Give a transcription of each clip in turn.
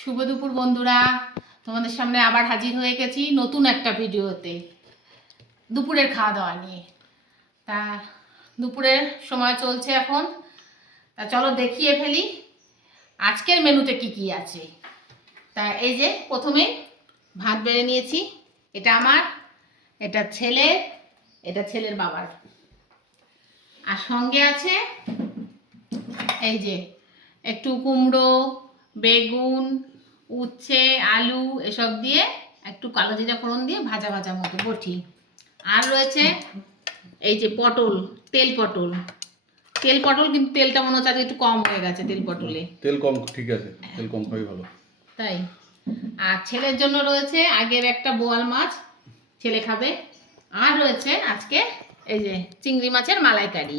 শুভ দুপুর বন্ধুরা, তোমাদের সামনে আবার হাজির হয়ে গেছি নতুন একটা ভিডিওতে দুপুরের খাওয়া দাওয়া নিয়ে। তা দুপুরের সময় চলছে এখন, তা চলো দেখিয়ে ফেলি আজকের মেনুতে কি কি আছে। তা এই যে প্রথমে ভাত বেড়ে নিয়েছি, এটা আমার, এটা ছেলের, এটা ছেলের বাবার, আর সঙ্গে আছে এই যে একটু কুমড়ো, বেগুন, উচ্ছে, আলু এসব দিয়ে একটু কালো জিরা ফোড়ন দিয়ে ভাজা ভাজা মতো বটি। আর রয়েছে এই যে পটল, তেল পটল, তেল পটল, কিন্তু তেলটা মনে হচ্ছে একটু কম হয়ে গেছে তেল পটলে। তেল কম, ঠিক আছে, তেল কম খাই ভালো। তাই। আর ছেলের জন্য রয়েছে আগের একটা বোয়াল মাছ, ছেলে খাবে। আর রয়েছে আজকে এই যে চিংড়ি মাছের মালাইকারি।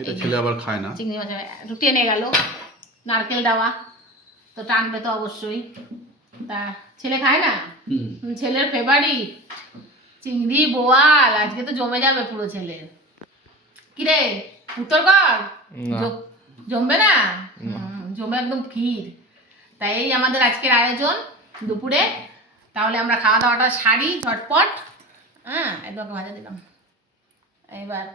এটা ছেলে আবার খায় না। চিংড়ি মাছ একটু টেনে গেল, নারকেল দেওয়া তো টানবে তো অবশ্যই। তা ছেলে খায় না, ছেলের ফেভারিট চিংড়ি বোয়াল, আজকে তো জমে যাবে পুরো ছেলের। কিরে উত্তর কর, জমবে না? জমে একদম ক্ষীর। তাই এই আমাদের আজকের আয়োজন দুপুরে। তাহলে আমরা খাওয়া দাওয়াটা সারি ঝটপট। হ্যাঁ, একদম ভাজা দিলাম। এবার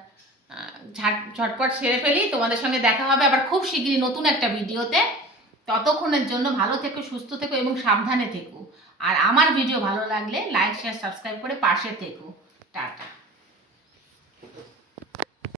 ঝটপট সেরে ফেলি, তোমাদের সঙ্গে দেখা হবে আবার খুব শীঘ্রই নতুন একটা ভিডিওতে। ততক্ষণের জন্য ভালো থেকো, সুস্থ থেকো এবং সাবধানে থেকো। আর আমার ভিডিও ভালো লাগলে লাইক শেয়ার সাবস্ক্রাইব করে পাশে থেকো। টাটা।